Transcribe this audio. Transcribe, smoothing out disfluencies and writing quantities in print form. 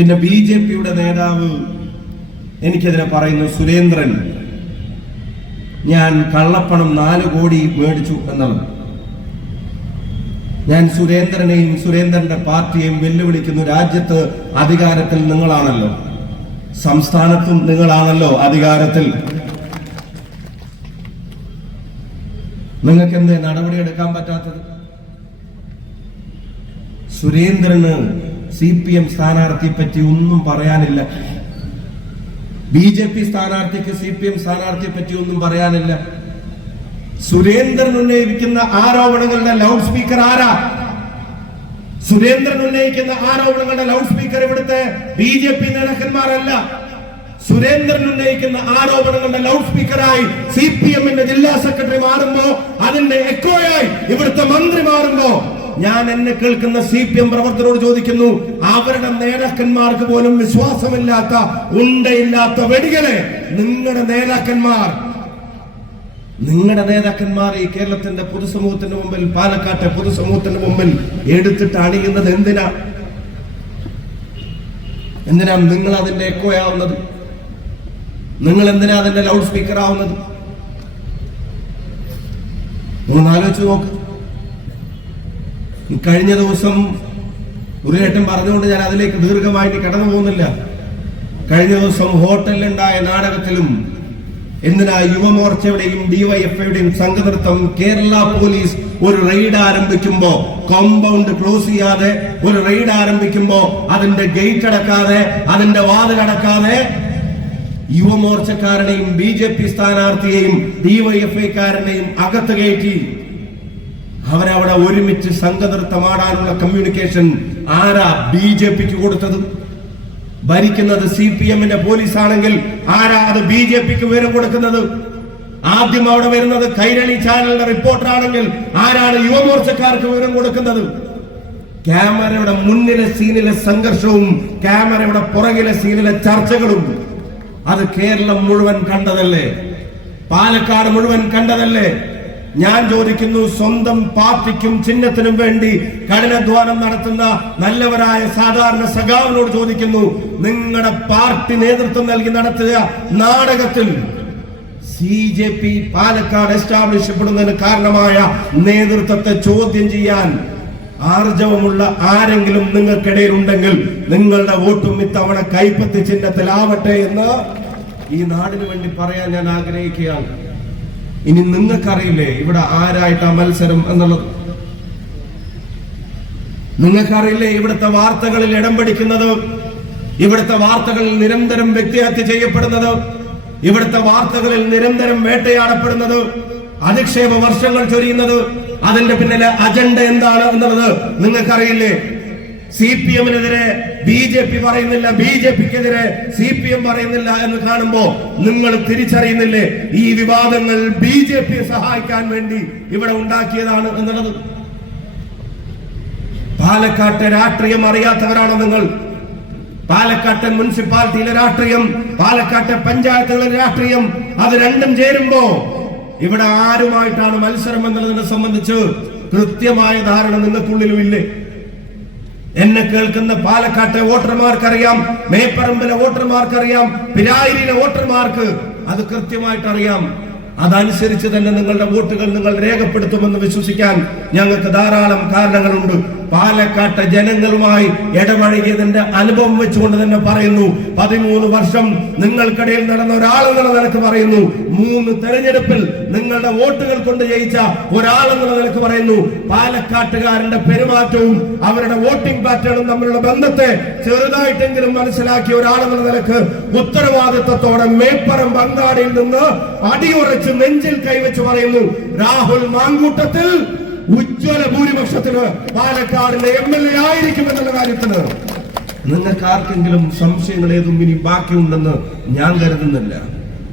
പിന്നെ ബിജെപിയുടെ നേതാവ് എനിക്കെതിരെ പറയുന്നു, സുരേന്ദ്രൻ ഞാൻ കള്ളപ്പണം 4 കോടി മേടിച്ചു എന്നുള്ളത്. ഞാൻ സുരേന്ദ്രനെയും സുരേന്ദ്രന്റെ പാർട്ടിയെയും വെല്ലുവിളിക്കുന്നു. രാജ്യത്ത് അധികാരത്തിൽ നിങ്ങളാണല്ലോ, സംസ്ഥാനത്തും നിങ്ങളാണല്ലോ അധികാരത്തിൽ. നിങ്ങൾക്ക് എന്തേ നടപടിയെടുക്കാൻ പറ്റാത്തത്? സുരേന്ദ്രന് CPM സ്ഥാനാർത്ഥിയെ പറ്റി ഒന്നും പറയാനില്ല. BJP സ്ഥാനാർത്ഥിക്ക് CPM സ്ഥാനാർത്ഥിയെ പറ്റി ഒന്നും പറയാനില്ല. സുരേന്ദ്രൻ ഉന്നയിക്കുന്ന ആരോപണങ്ങളുടെ ലൗഡ് സ്പീക്കർ ആരാ? സുരേന്ദ്രൻ ഉന്നയിക്കുന്ന ആരോപണങ്ങളുടെ ലൗഡ് സ്പീക്കർ ഇവിടുത്തെ BJP നേതാക്കന്മാരല്ല. സുരേന്ദ്രൻ ഉന്നയിക്കുന്ന ആരോപണങ്ങളുടെ ലൗഡ് സ്പീക്കറായി CPM-ന്റെ ജില്ലാ സെക്രട്ടറി മാറുമ്പോ, അതിന്റെ എക്കോയായി ഇവിടുത്തെ മന്ത്രി മാറുമ്പോ, ഞാൻ എന്നെ കേൾക്കുന്ന CPM പ്രവർത്തകരോട് ചോദിക്കുന്നു, അവരുടെ നേതാക്കന്മാർക്ക് പോലും വിശ്വാസമില്ലാത്ത, ഉണ്ടയില്ലാത്ത വെടികളെ നിങ്ങളുടെ നേതാക്കന്മാർ ഈ കേരളത്തിന്റെ പൊതുസമൂഹത്തിന് മുമ്പിൽ, പാലക്കാട്ടെ പൊതുസമൂഹത്തിന് മുമ്പിൽ എടുത്തിട്ട് അണിയുന്നത് എന്തിനാ? നിങ്ങൾ അതിന്റെ എക്കോ ആവുന്നത്? നിങ്ങൾ എന്തിനാ അതിന്റെ ലൗഡ് സ്പീക്കർ ആവുന്നത്? ഒന്ന് ആലോചിച്ച് നോക്ക്. കഴിഞ്ഞ ദിവസം ഉരുളേട്ടൻ പറഞ്ഞുകൊണ്ട് ഞാൻ അതിലേക്ക് ദീർഘമായിട്ട് കടന്നു പോകുന്നില്ല. കഴിഞ്ഞ ദിവസം ഹോട്ടലിലുണ്ടായ നാടകത്തിലും എന്തിനാ യുവമോർച്ചയുടെയും DYFIയുടെയും സംഘനൃത്തം കേരള പോലീസ് ഒരു റെയ്ഡ് ആരംഭിക്കുമ്പോ, കോമ്പൗണ്ട് ക്ലോസ് ചെയ്യാതെ ഒരു റെയ്ഡ് ആരംഭിക്കുമ്പോ അതിന്റെ ഗേറ്റ് അടക്കാതെ, അതിന്റെ വാതിലടക്കാതെ യുവമോർച്ചക്കാരനെയും BJP സ്ഥാനാർത്ഥിയെയും DYFIക്കാരനെയും അകത്ത് കയറ്റി അവരവിടെ ഒരുമിച്ച് സംഘനൃത്തമാടാനുള്ള കമ്മ്യൂണിക്കേഷൻ ആരാ BJPക്ക് കൊടുത്തത്? ഭരിക്കുന്നത് CPM-ന്റെ പോലീസ് ആണെങ്കിൽ ആരാ അത് BJPക്ക് വിവരം കൊടുക്കുന്നത്? ആദ്യം അവിടെ വരുന്നത് കൈരളി ചാനലിന്റെ റിപ്പോർട്ടർ ആണെങ്കിൽ ആരാണ് യുവമോർച്ചക്കാർക്ക് വിവരം കൊടുക്കുന്നത്? ക്യാമറയുടെ മുന്നിലെ സീനിലെ സംഘർഷവും ക്യാമറയുടെ പുറകിലെ സീനിലെ ചർച്ചകളും അത് കേരളം മുഴുവൻ കണ്ടതല്ലേ? പാലക്കാട് മുഴുവൻ കണ്ടതല്ലേ? ഞാൻ ചോദിക്കുന്നു, സ്വന്തം പാർട്ടിക്കും ചിഹ്നത്തിനും വേണ്ടി കഠിനാധ്വാനം നടത്തുന്ന നല്ലവരായ സാധാരണ സഖാവിനോട് ചോദിക്കുന്നു, നിങ്ങളുടെ പാർട്ടി നേതൃത്വം നൽകി നടത്തിയ നാടകത്തിൽ CJP പാലക്കാട് എസ്റ്റാബ്ലിഷ് ചെയ്യപ്പെടുന്നതിന് കാരണമായ നേതൃത്വത്തെ ചോദ്യം ചെയ്യാൻ ആർജവമുള്ള ആരെങ്കിലും നിങ്ങൾക്കിടയിൽ ഉണ്ടെങ്കിൽ നിങ്ങളുടെ വോട്ടും ഇത്തവണ കൈപ്പത്തി ചിഹ്നത്തിലാവട്ടെ എന്ന് ഈ നാടിന് വേണ്ടി പറയാൻ ഞാൻ ആഗ്രഹിക്കുകയാണ്. ഇനി നിങ്ങൾക്കറിയില്ലേ ഇവിടെ ആരായിട്ടാ മത്സരം എന്നുള്ളത്? നിങ്ങൾക്കറിയില്ലേ ഇവിടുത്തെ വാർത്തകളിൽ ഇടം പിടിക്കുന്നത്? ഇവിടുത്തെ വാർത്തകളിൽ നിരന്തരം വ്യക്തിഹത്യ ചെയ്യപ്പെടുന്നത്, ഇവിടുത്തെ വാർത്തകളിൽ നിരന്തരം വേട്ടയാടപ്പെടുന്നത്, അധിക്ഷേപ വർഷങ്ങൾ ചൊരിയുന്നത്, അതിന്റെ പിന്നിലെ അജണ്ട എന്താണ് എന്നുള്ളത് നിങ്ങൾക്കറിയില്ലേ? CPM-നെതിരെ BJP പറയുന്നില്ല, BJPക്കെതിരെ CPM പറയുന്നില്ല എന്ന് കാണുമ്പോ നിങ്ങൾ തിരിച്ചറിയുന്നില്ലേ ഈ വിവാദങ്ങൾ BJPയെ സഹായിക്കാൻ വേണ്ടി ഇവിടെ ഉണ്ടാക്കിയതാണ് എന്നുള്ളത്? പാലക്കാട്ടെ രാഷ്ട്രീയം അറിയാത്തവരാണോ നിങ്ങൾ? പാലക്കാട്ടെ മുനിസിപ്പാലിറ്റിയിലെ രാഷ്ട്രീയം, പാലക്കാട്ടെ പഞ്ചായത്തുകളിലെ രാഷ്ട്രീയം, അത് രണ്ടും ചേരുമ്പോ ഇവിടെ ആരുമായിട്ടാണ് മത്സരം എന്നുള്ളതിനെ സംബന്ധിച്ച് കൃത്യമായ ധാരണ നിങ്ങൾക്കുള്ളിലും ഇല്ലേ? എന്നെ കേൾക്കുന്ന പാലക്കാട്ടെ വോട്ടർമാർക്കറിയാം, മേപ്പറമ്പിലെ വോട്ടർമാർക്കറിയാം, പിരായിരിയിലെ വോട്ടർമാർക്ക് അത് കൃത്യമായിട്ട് അറിയാം. അതനുസരിച്ച് തന്നെ നിങ്ങളുടെ വോട്ടുകൾ നിങ്ങൾ രേഖപ്പെടുത്തുമെന്ന് വിശ്വസിക്കാൻ ഞങ്ങൾക്ക് ധാരാളം കാരണങ്ങളുണ്ട്. പാലക്കാട്ടെ ജനങ്ങളുമായി ഇടപഴകിയതിന്റെ അനുഭവം വെച്ചുകൊണ്ട് തന്നെ പറയുന്നു, 13 വർഷം നിങ്ങൾക്കിടയിൽ നടന്ന ഒരാളെന്നുള്ള നിലക്ക് പറയുന്നു, 3 തെരഞ്ഞെടുപ്പിൽ നിങ്ങളുടെ വോട്ടുകൾ കൊണ്ട് ജയിച്ച ഒരാളെന്നുള്ള നിലക്ക് പറയുന്നു, പാലക്കാട്ടുകാരന്റെ പെരുമാറ്റവും അവരുടെ വോട്ടിംഗ് പാറ്റേണും തമ്മിലുള്ള ബന്ധത്തെ ചെറുതായിട്ടെങ്കിലും മനസ്സിലാക്കിയ ഒരാളെന്നുള്ള നിലക്ക് ഉത്തരവാദിത്വത്തോടെ മേപ്പറം ബംഗാളിയിൽ നിന്ന് അടിയുറച്ച് നെഞ്ചിൽ കൈവച്ച് പറയുന്നു, രാഹുൽ മാങ്കൂട്ടത്തിൽ ഉജ്ജ്വല ഭൂരിപക്ഷത്തിന് പാലക്കാടിന്റെ MLA ആയിരിക്കുമെന്നുള്ള കാര്യത്തിന് നിങ്ങൾക്ക് ആർക്കെങ്കിലും സംശയങ്ങൾ ഏതും ഇനി ബാക്കിയുണ്ടെന്ന് ഞാൻ കരുതുന്നില്ല.